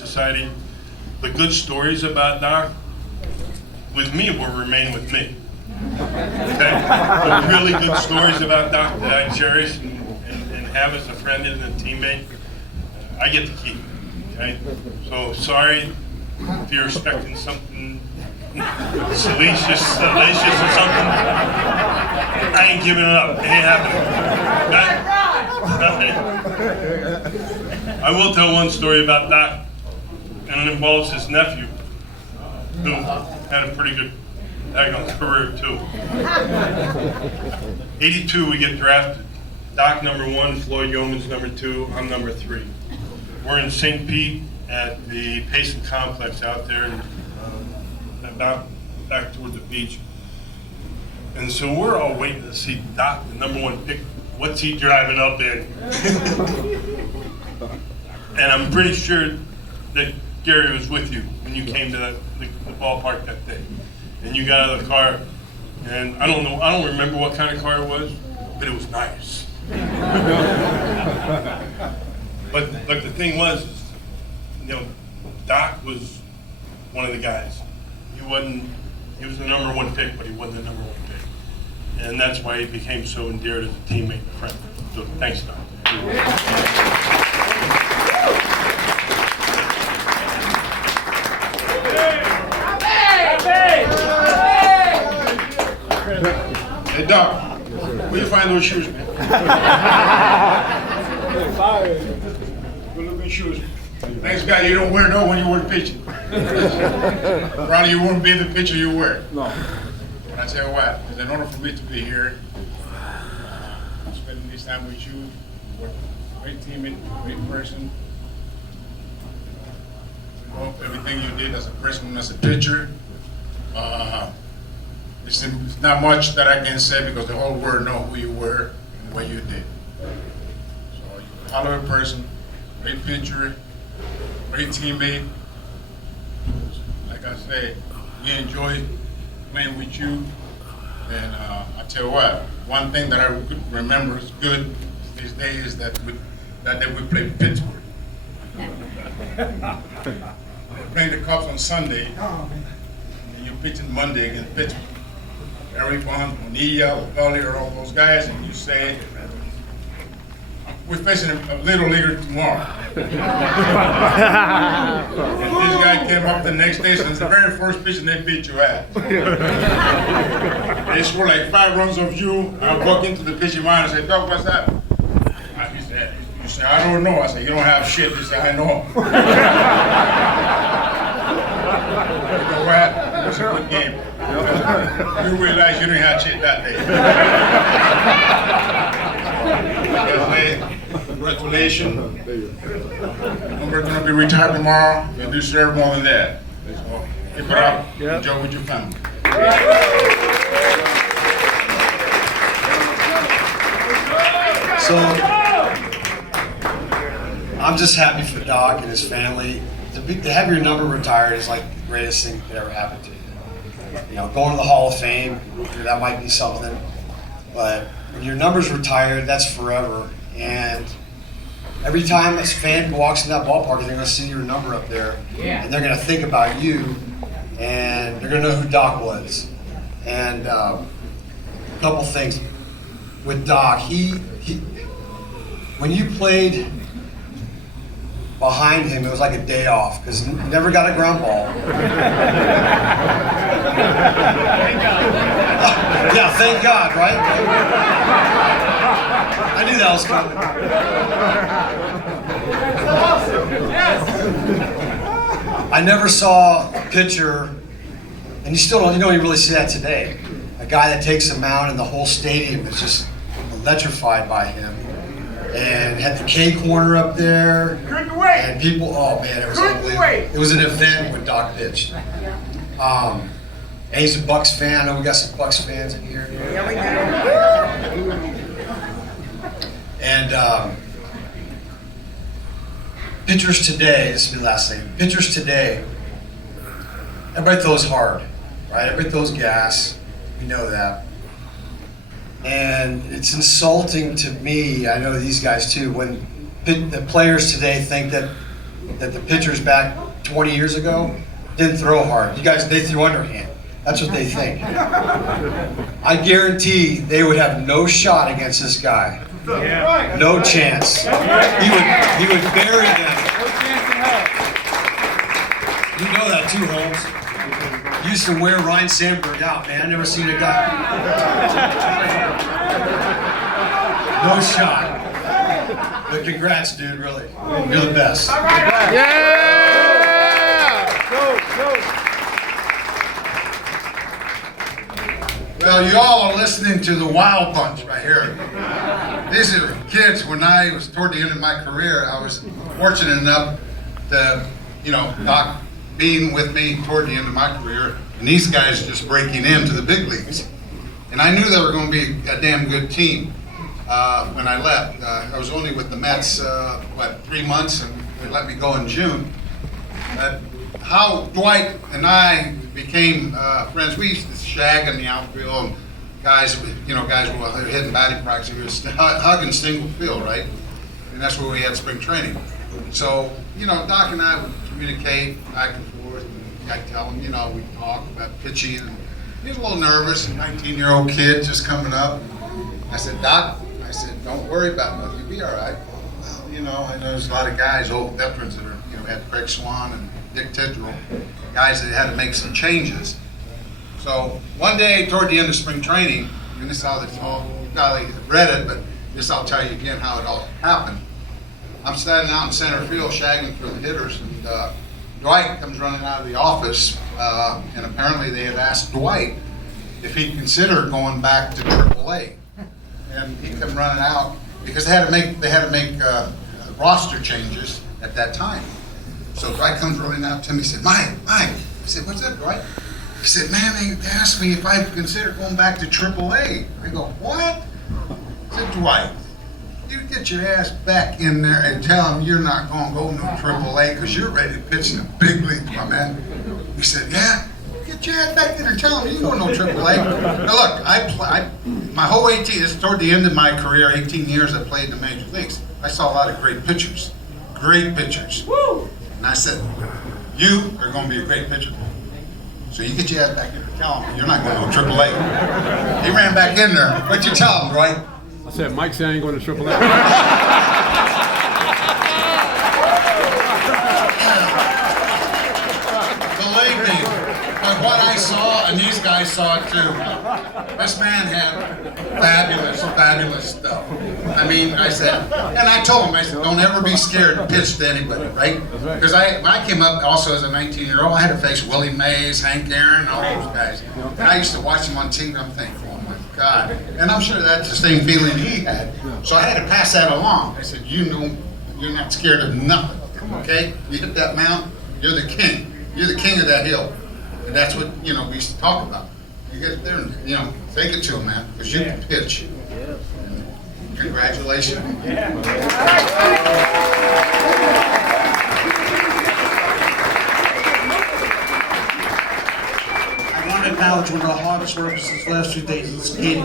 Society. The good stories about Doc, with me, will remain with me. Okay? The really good stories about Doc that I cherish and have as a friend and a teammate, I get to keep. Okay? So sorry if you're expecting something salacious or something. I ain't giving it up. It ain't happening. I will tell one story about Doc, and it involves his nephew, who had a pretty good career too. 82, we get drafted. Doc number 1, Floyd Yeoman's number 2, I'm number 3. We're in St. Pete at the Payson Complex out there, and about back toward the beach. And so we're all waiting to see Doc, the number 1 pick. What's he driving up in? And I'm pretty sure that Gary was with you when you came to the ballpark that day. And you got out of the car, and I don't remember what kind of car it was, but it was nice. But the thing was, Doc was one of the guys. He was the number 1 pick, but he wasn't the number 1 pick. And that's why he became so endeared as a teammate and friend. So thanks, Doc. Hey, Doc, where you find those shoes, man? Good looking shoes. Thanks, God, you don't wear those when you work pitching. Probably you won't be the pitcher you wear. No. But I tell you what, it's an honor for me to be here. Spending this time with you. You're a great teammate, great person. Everything you did as a person and as a pitcher. It's not much that I can say because the whole world knows who you were and what you did. So you're a talented person, great pitcher, great teammate. Like I said, we enjoy playing with you. And I tell you what, one thing that I remember is good these days is that we played Pittsburgh. We're playing the Cubs on Sunday, and you're pitching Monday against Pittsburgh. Barry Bonds, Bonilla, Pellier, all those guys, and you say, we're facing a little leaguer tomorrow. And this guy came up the next day, so it's the very first pitch they beat you at. They scored like 5 runs of you. I walk into the pitching mound and say, Doc, what's that? He said, you say, I don't know. I said, you don't have shit. He said, I know. You know what? It was a good game. You realize you didn't have shit that day. Congratulations. We're going to be retired tomorrow. You deserve more than that. So keep it up. Enjoy with your family. So, I'm just happy for Doc and his family. To have your number retired is like the greatest thing that could ever happen to you. Going to the Hall of Fame, that might be something. But when your number's retired, that's forever. And every time a fan walks in that ballpark, they're going to see your number up there. And they're going to think about you. And they're going to know who Doc was. And a couple things. With Doc, when you played behind him, it was like a day off because he never got a ground ball. Yeah, thank God, right? I knew that was coming. I never saw a pitcher, and you don't really see that today. A guy that takes a mound and the whole stadium is just electrified by him. And had the K corner up there. Couldn't wait. And people, oh man, it was unbelievable. It was an event when Doc pitched. And he's a Bucks fan. I know we got some Bucks fans in here. Yeah, we do. And pitchers today, this will be the last thing. Pitchers today, everybody throws hard, right? Everybody throws gas. We know that. And it's insulting to me, I know these guys too, when the players today think that that the pitchers back 20 years ago didn't throw hard. You guys, they threw underhand. That's what they think. I guarantee they would have no shot against this guy. No chance. He would bury them. You know that too, Holmes. Used to wear Ryan Sandberg out, man. I never seen a guy. No shot. But congrats, dude, really. You're the best. Well, you all are listening to the Wild Bunch right here. These are kids. When I was toward the end of my career, I was fortunate enough to, Doc being with me toward the end of my career, and these guys just breaking into the big leagues. And I knew they were going to be a damn good team when I left. I was only with the Mets, 3 months, and they let me go in June. But how Dwight and I became friends, we used to shag in the outfield, and guys were hitting batting practice, we were hugging single field, right? And that's where we had spring training. So, Doc and I would communicate back and forth, and I'd tell him, we'd talk about pitching, and he was a little nervous, a 19-year-old kid just coming up. I said, Doc, don't worry about it, you'll be all right. Well, I know there's a lot of guys, old veterans that are, had Craig Swan and Dick Tidrell, guys that had to make some changes. So one day toward the end of spring training, and this is how this all, I read it, but this I'll tell you again how it all happened. I'm standing out in center field shagging for the hitters, and Dwight comes running out of the office, and apparently they had asked Dwight if he'd consider going back to AAA. And he come running out because they had to make roster changes at that time. So Dwight comes running out to me and said, Mike. I said, what's up, Dwight? He said, man, they asked me if I'd consider going back to AAA. I go, what? I said, Dwight, you get your ass back in there and tell them you're not going to go no AAA because you're ready to pitch in the big leagues, my man. He said, yeah, get your ass back in there and tell them you don't go no AAA. Now look, my whole 18, it's toward the end of my career, 18 years I played in the major leagues. I saw a lot of great pitchers. Woo! And I said, you are going to be a great pitcher. So you get your ass back in there and tell him you're not going to go AAA. He ran back in there. What'd you tell him, Dwight? I said, Mike said I ain't going to AAA. Believe me, by what I saw, and these guys saw it too, this man had fabulous stuff. I mean, I said, and I told him, I said, don't ever be scared to pitch to anybody, right? Because when I came up also as a 19-year-old, I had to face Willie Mays, Hank Aaron, all those guys. And I used to watch them on TV, I'm thinking, oh my God. And I'm sure that's the same feeling he had. So I had to pass that along. I said, you're not scared of nothing, okay? You hit that mound, you're the king. You're the king of that hill. And that's what, we used to talk about. You get there and, take it to him, man, because you can pitch. And congratulations. I want to acknowledge one of the hardest workers these last few days is skating.